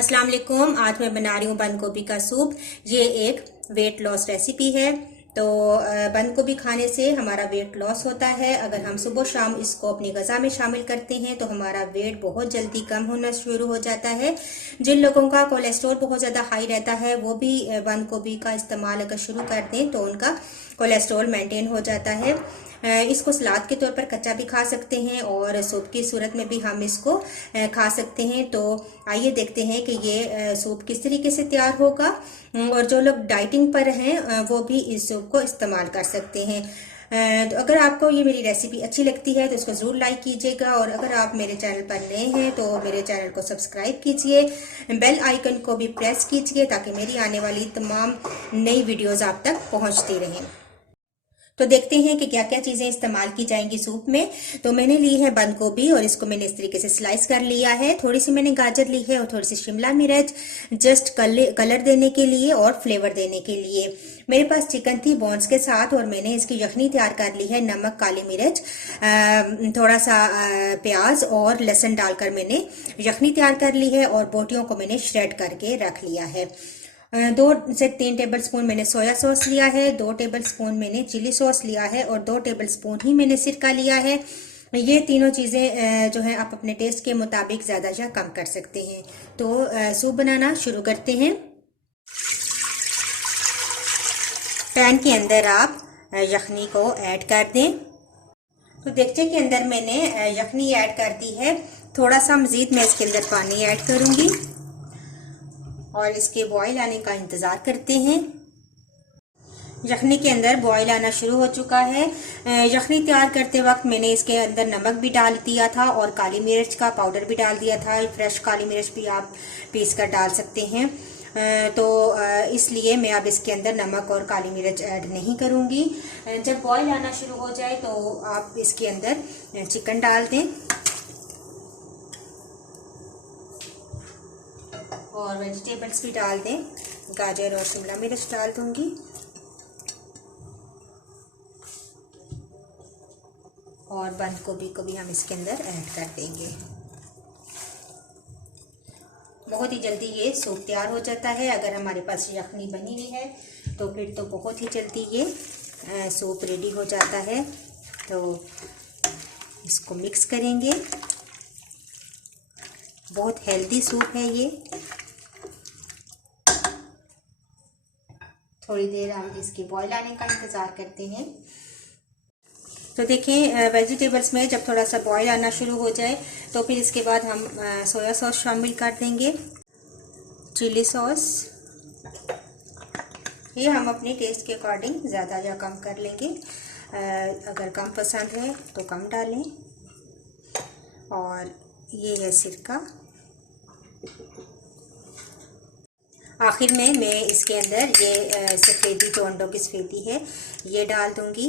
अस्सलाम वालेकुम। आज मैं बना रही हूँ बंद गोभी का सूप। ये एक वेट लॉस रेसिपी है। तो बंद गोभी खाने से हमारा वेट लॉस होता है। अगर हम सुबह शाम इसको अपनी ग़िज़ा में शामिल करते हैं तो हमारा वेट बहुत जल्दी कम होना शुरू हो जाता है। जिन लोगों का कोलेस्ट्रॉल बहुत ज़्यादा हाई रहता है वो भी बंद गोभी का इस्तेमाल अगर शुरू कर दें तो उनका कोलेस्ट्रॉल मेंटेन हो जाता है। इसको सलाद के तौर पर कच्चा भी खा सकते हैं और सूप की सूरत में भी हम इसको खा सकते हैं। तो आइए देखते हैं कि ये सूप किस तरीके से तैयार होगा और जो लोग डाइटिंग पर हैं वो भी इस सूप को इस्तेमाल कर सकते हैं। तो अगर आपको ये मेरी रेसिपी अच्छी लगती है तो इसको ज़रूर लाइक कीजिएगा और अगर आप मेरे चैनल पर नए हैं तो मेरे चैनल को सब्सक्राइब कीजिए, बेल आइकन को भी प्रेस कीजिए ताकि मेरी आने वाली तमाम नई वीडियोज़ आप तक पहुँचती रहें। तो देखते हैं कि क्या क्या चीज़ें इस्तेमाल की जाएंगी सूप में। तो मैंने ली है बंद गोभी और इसको मैंने इस तरीके से स्लाइस कर लिया है। थोड़ी सी मैंने गाजर ली है और थोड़ी सी शिमला मिर्च, जस्ट कलर देने के लिए और फ्लेवर देने के लिए। मेरे पास चिकन थी बोन्स के साथ और मैंने इसकी यखनी तैयार कर ली है। नमक, काली मिर्च, थोड़ा सा प्याज और लहसुन डालकर मैंने यखनी तैयार कर ली है और बोटियों को मैंने श्रेड करके रख लिया है। 2 से 3 टेबल स्पून मैंने सोया सॉस लिया है, 2 टेबल स्पून मैंने चिली सॉस लिया है और 2 टेबल स्पून ही मैंने सिरका लिया है। ये तीनों चीज़ें जो है आप अपने टेस्ट के मुताबिक ज़्यादा या कम कर सकते हैं। तो सूप बनाना शुरू करते हैं। पैन के अंदर आप यखनी को ऐड कर दें। तो देगचे के अंदर मैंने यखनी ऐड कर दी है। थोड़ा सा मज़ीद मैं इसके अंदर पानी ऐड करूँगी और इसके बॉईल आने का इंतज़ार करते हैं। यखनी के अंदर बॉईल आना शुरू हो चुका है। यखनी तैयार करते वक्त मैंने इसके अंदर नमक भी डाल दिया था और काली मिर्च का पाउडर भी डाल दिया था। फ्रेश काली मिर्च भी आप पीस कर डाल सकते हैं। तो इसलिए मैं अब इसके अंदर नमक और काली मिर्च ऐड नहीं करूँगी। जब बॉईल आना शुरू हो जाए तो आप इसके अंदर चिकन डाल दें और वेजिटेबल्स भी डाल दें। गाजर और शिमला मिर्च डाल दूंगी और बंद गोभी को भी हम इसके अंदर ऐड कर देंगे। बहुत ही जल्दी ये सूप तैयार हो जाता है। अगर हमारे पास यखनी बनी हुई है तो फिर तो बहुत ही जल्दी ये सूप रेडी हो जाता है। तो इसको मिक्स करेंगे। बहुत हेल्दी सूप है ये। थोड़ी देर हम इसकी बॉईल आने का इंतज़ार करते हैं। तो देखें वेजिटेबल्स में जब थोड़ा सा बॉईल आना शुरू हो जाए तो फिर इसके बाद हम सोया सॉस शामिल कर देंगे, चिली सॉस। ये हम अपने टेस्ट के अकॉर्डिंग ज़्यादा या कम कर लेंगे। अगर कम पसंद है तो कम डालें। और ये है सिरका। आखिर में मैं इसके अंदर ये सफ़ेदी, जो अंडों की सफ़ेदी है, ये डाल दूंगी।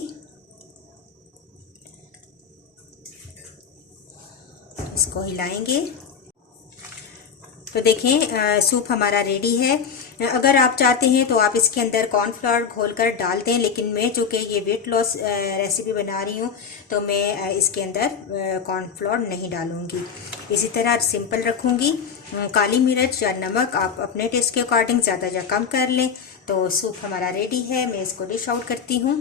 इसको हिलाएंगे। तो देखें सूप हमारा रेडी है। अगर आप चाहते हैं तो आप इसके अंदर कॉर्नफ्लोर घोलकर डाल दें, लेकिन मैं चूँकि ये वेट लॉस रेसिपी बना रही हूँ तो मैं इसके अंदर कॉर्नफ्लोर नहीं डालूँगी। इसी तरह सिंपल रखूँगी। काली मिर्च या नमक आप अपने टेस्ट के अकॉर्डिंग ज़्यादा या कम कर लें। तो सूप हमारा रेडी है। मैं इसको डिश आउट करती हूँ।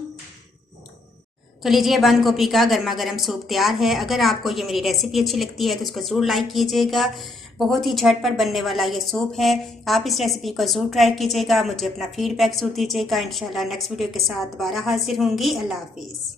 तो लीजिए, बंद गोभी का गर्मा गर्म सूप तैयार है। अगर आपको ये मेरी रेसिपी अच्छी लगती है तो इसको ज़रूर लाइक कीजिएगा। बहुत ही झटपट बनने वाला ये सूप है। आप इस रेसिपी को ज़रूर ट्राई कीजिएगा। मुझे अपना फीडबैक ज़रूर दीजिएगा। इंशाल्लाह नेक्स्ट वीडियो के साथ दोबारा हाजिर होंगी। अल्लाह हाफिज़।